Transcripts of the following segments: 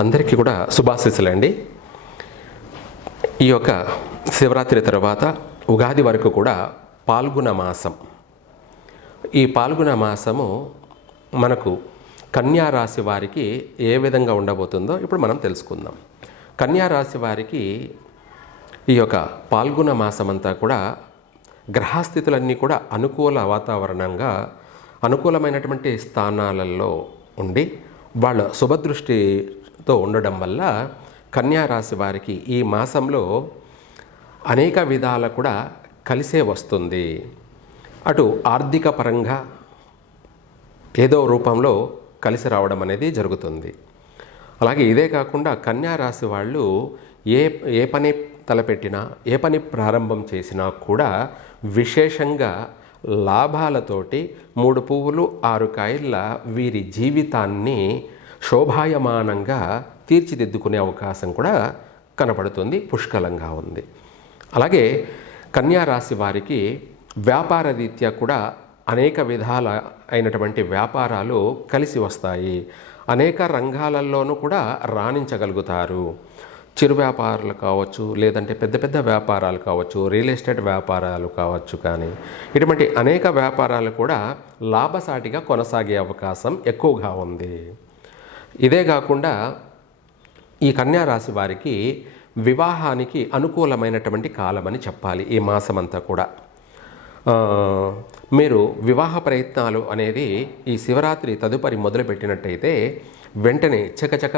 అందరికీ కూడా శుభాశీస్సులండి. ఈ యొక్క శివరాత్రి తర్వాత ఉగాది వరకు కూడా పాల్గొన మాసం. ఈ పాల్గొన మాసము మనకు కన్యా రాశి వారికి ఏ విధంగా ఉండబోతుందో ఇప్పుడు మనం తెలుసుకుందాం. కన్యా రాశి వారికి ఈ యొక్క పాల్గొన మాసం అంతా కూడా గ్రహస్థితులన్నీ కూడా అనుకూల వాతావరణంగా అనుకూలమైనటువంటి స్థానాలలో ఉండి వాళ్ళ శుభదృష్టితో ఉండడం వల్ల కన్యా రాశి వారికి ఈ మాసంలో అనేక విధాల కూడా కలిసే వస్తుంది. అటు ఆర్థిక పరంగా ఏదో రూపంలో కలిసి రావడం అనేది జరుగుతుంది. అలాగే ఇదే కాకుండా కన్యా రాశి వాళ్ళు ఏ పని తలపెట్టినా ఏ పని ప్రారంభం చేసినా కూడా విశేషంగా లాభాలతోటి 3 పువ్వులు 6 కాయల వీరి జీవితాన్ని శోభాయమానంగా తీర్చిదిద్దుకునే అవకాశం కూడా కనపడుతుంది, పుష్కలంగా ఉంది. అలాగే కన్యా రాశి వారికి వ్యాపార రీత్యా కూడా అనేక విధాల అయినటువంటి వ్యాపారాలు కలిసి వస్తాయి. అనేక రంగాలలోనూ కూడా రాణించగలుగుతారు. చిరు వ్యాపారాలు కావచ్చు, లేదంటే పెద్ద పెద్ద వ్యాపారాలు కావచ్చు, రియల్ ఎస్టేట్ వ్యాపారాలు కావచ్చు, కానీ ఇటువంటి అనేక వ్యాపారాలు కూడా లాభసాటిగా కొనసాగే అవకాశం ఎక్కువగా ఉంది. ఇదే కాకుండా ఈ కన్యా రాశి వారికి వివాహానికి అనుకూలమైనటువంటి కాలమని చెప్పాలి. ఈ మాసమంతా కూడా మీరు వివాహ ప్రయత్నాలు అనేది ఈ శివరాత్రి తదుపరి మొదలుపెట్టినట్టయితే వెంటనే చకచక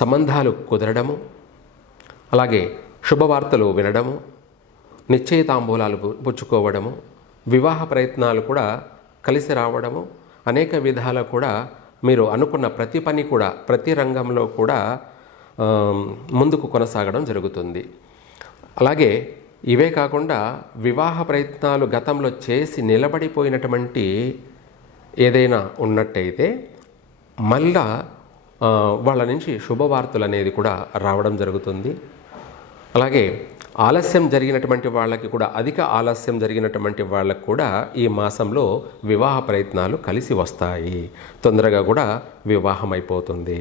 సంబంధాలు కుదరడము, అలాగే శుభవార్తలు వినడము, నిశ్చయితాంబూలాలు పుచ్చుకోవడము, వివాహ ప్రయత్నాలు కూడా కలిసి రావడము, అనేక విధాల కూడా మీరు అనుకున్న ప్రతి పని కూడా ప్రతి రంగంలో కూడా ముందుకు కొనసాగడం జరుగుతుంది. అలాగే ఇవే కాకుండా వివాహ ప్రయత్నాలు గతంలో చేసి నిలబడిపోయినటువంటి ఏదైనా ఉన్నట్టయితే మళ్ళా వాళ్ళ నుంచి శుభవార్తలు అనేది కూడా రావడం జరుగుతుంది. అలాగే ఆలస్యం జరిగినటువంటి వాళ్ళకి కూడా అధిక ఆలస్యం జరిగినటువంటి వాళ్ళకు కూడా ఈ మాసంలో వివాహ ప్రయత్నాలు కలిసి వస్తాయి. తొందరగా కూడా వివాహం అయిపోతుంది.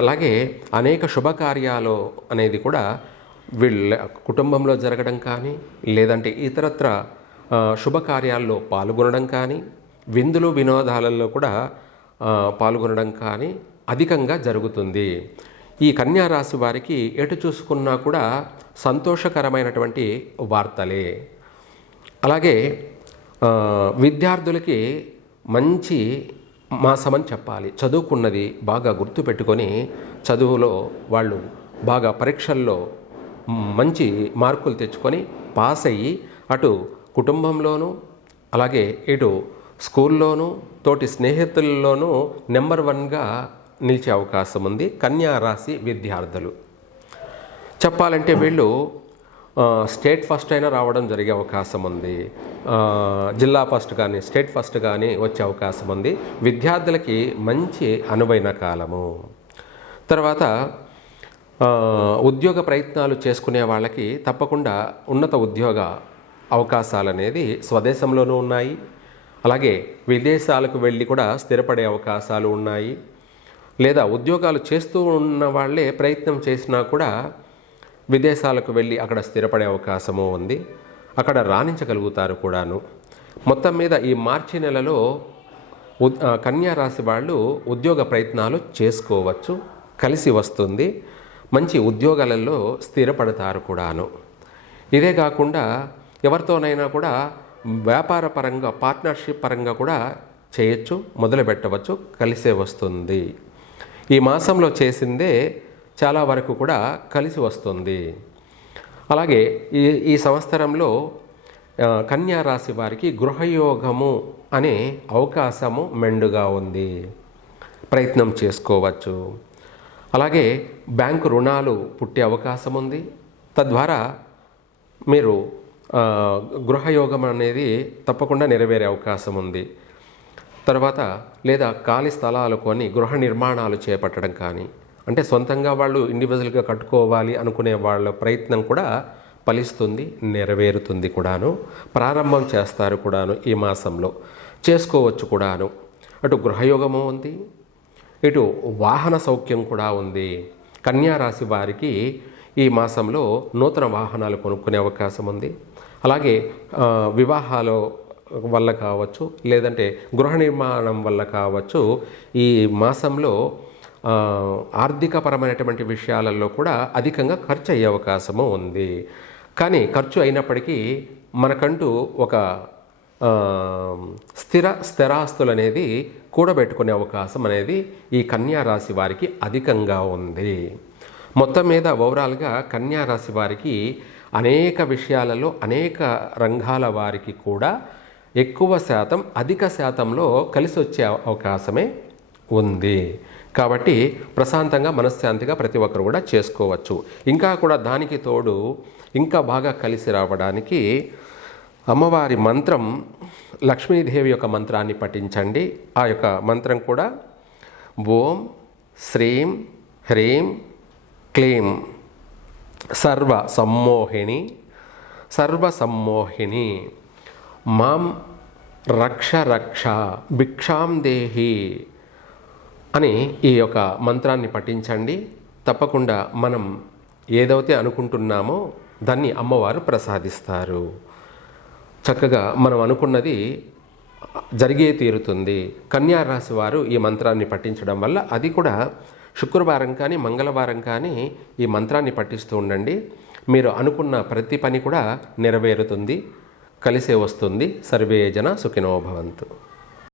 అలాగే అనేక శుభకార్యాలు అనేది కూడా వీళ్ళ కుటుంబంలో జరగడం కానీ, లేదంటే ఇతరత్ర శుభకార్యాల్లో పాల్గొనడం కానీ, విందులు వినోదాలలో కూడా పాల్గొనడం కానీ అధికంగా జరుగుతుంది. ఈ కన్యా రాశి వారికి ఎటు చూసుకున్నా కూడా సంతోషకరమైనటువంటి వార్తలే. అలాగే విద్యార్థులకి మంచి మాసమని చెప్పాలి. చదువుకున్నది బాగా గుర్తుపెట్టుకొని చదువులో వాళ్ళు బాగా పరీక్షల్లో మంచి మార్కులు తెచ్చుకొని పాస్ అయ్యి అటు కుటుంబంలోనూ అలాగే ఇటు స్కూల్లోనూ తోటి స్నేహితుల్లోనూ నెంబర్ 1గా నిలిచే అవకాశం ఉంది కన్యా రాశి విద్యార్థులు. చెప్పాలంటే వీళ్ళు స్టేట్ ఫస్ట్ అయినా రావడం జరిగే అవకాశం ఉంది. జిల్లా ఫస్ట్ కానీ స్టేట్ ఫస్ట్ కానీ వచ్చే అవకాశం ఉంది. విద్యార్థులకి మంచి అనువైన కాలము. తర్వాత ఉద్యోగ ప్రయత్నాలు చేసుకునే వాళ్ళకి తప్పకుండా ఉన్నత ఉద్యోగ అవకాశాలు అనేది స్వదేశంలోనూ ఉన్నాయి. అలాగే విదేశాలకు వెళ్ళి కూడా స్థిరపడే అవకాశాలు ఉన్నాయి. లేదా ఉద్యోగాలు చేస్తూ ఉన్న వాళ్ళే ప్రయత్నం చేసినా కూడా విదేశాలకు వెళ్ళి అక్కడ స్థిరపడే అవకాశము ఉంది. అక్కడ రాణించగలుగుతారు కూడాను. మొత్తం మీద ఈ మార్చి నెలలో కన్యా రాశి వాళ్ళు ఉద్యోగ ప్రయత్నాలు చేసుకోవచ్చు, కలిసి వస్తుంది. మంచి ఉద్యోగాలలో స్థిరపడతారు కూడాను. ఇదే కాకుండా ఎవరితోనైనా కూడా వ్యాపార పరంగా పార్ట్నర్షిప్ పరంగా కూడా చేయొచ్చు, మొదలు పెట్టవచ్చు, కలిసే వస్తుంది. ఈ మాసంలో చేసిందే చాలా వరకు కూడా కలిసి వస్తుంది. అలాగే ఈ సంవత్సరంలో కన్యా రాశి వారికి గృహయోగము అనే అవకాశము మెండుగా ఉంది, ప్రయత్నం చేసుకోవచ్చు. అలాగే బ్యాంకు రుణాలు పుట్టే అవకాశం ఉంది. తద్వారా మీరు గృహయోగం అనేది తప్పకుండా నెరవేరే అవకాశం ఉంది. తర్వాత లేదా ఖాళీ స్థలాలు కొని గృహ నిర్మాణాలు చేపట్టడం కానీ, అంటే సొంతంగా వాళ్ళు ఇండివిజువల్గా కట్టుకోవాలి అనుకునే వాళ్ళ ప్రయత్నం కూడా ఫలిస్తుంది, నెరవేరుతుంది కూడాను. ప్రారంభం చేస్తారు కూడాను. ఈ మాసంలో చేసుకోవచ్చు కూడాను. అటు గృహయోగము ఉంది, ఇటు వాహన సౌఖ్యం కూడా ఉంది. కన్యా రాశి వారికి ఈ మాసంలో నూతన వాహనాలు కొనుక్కునే అవకాశం ఉంది. అలాగే వివాహాల వల్ల కావచ్చు, లేదంటే గృహ నిర్మాణం వల్ల కావచ్చు, ఈ మాసంలో ఆర్థికపరమైనటువంటి విషయాలలో కూడా అధికంగా ఖర్చు అయ్యే అవకాశము ఉంది. కానీ ఖర్చు అయినప్పటికీ మనకంటూ ఒక స్థిరాస్తులు అనేది కూడబెట్టుకునే అవకాశం అనేది ఈ కన్యా రాశి వారికి అధికంగా ఉంది. మొత్తం మీద ఓవరాల్గా కన్యా రాశి వారికి అనేక విషయాలలో, అనేక రంగాల వారికి కూడా ఎక్కువ శాతం, అధిక శాతంలో కలిసి వచ్చే అవకాశమే ఉంది. కాబట్టి ప్రశాంతంగా, మనశ్శాంతిగా ప్రతి ఒక్కరు కూడా చేసుకోవచ్చు. ఇంకా కూడా దానికి తోడు ఇంకా బాగా కలిసి రావడానికి అమ్మవారి మంత్రం, లక్ష్మీదేవి యొక్క మంత్రాన్ని పఠించండి. ఆ యొక్క మంత్రం కూడా ఓం శ్రీం హ్రీం క్లీం సర్వ సమ్మోహిని మాం రక్ష భిక్షాం దేహి అని ఈ యొక్క మంత్రాన్ని పఠించండి. తప్పకుండా మనం ఏదైతే అనుకుంటున్నామో దాన్ని అమ్మవారు ప్రసాదిస్తారు. చక్కగా మనం అనుకున్నది జరిగే తీరుతుంది. కన్యా రాశి వారు ఈ మంత్రాన్ని పఠించడం వల్ల, అది కూడా శుక్రవారం కానీ మంగళవారం కానీ ఈ మంత్రాన్ని పఠిస్తూ ఉండండి. మీరు అనుకున్న ప్రతి పని కూడా నెరవేరుతుంది, కలిసే వస్తుంది. సర్వే జన సుఖినో భవంతు.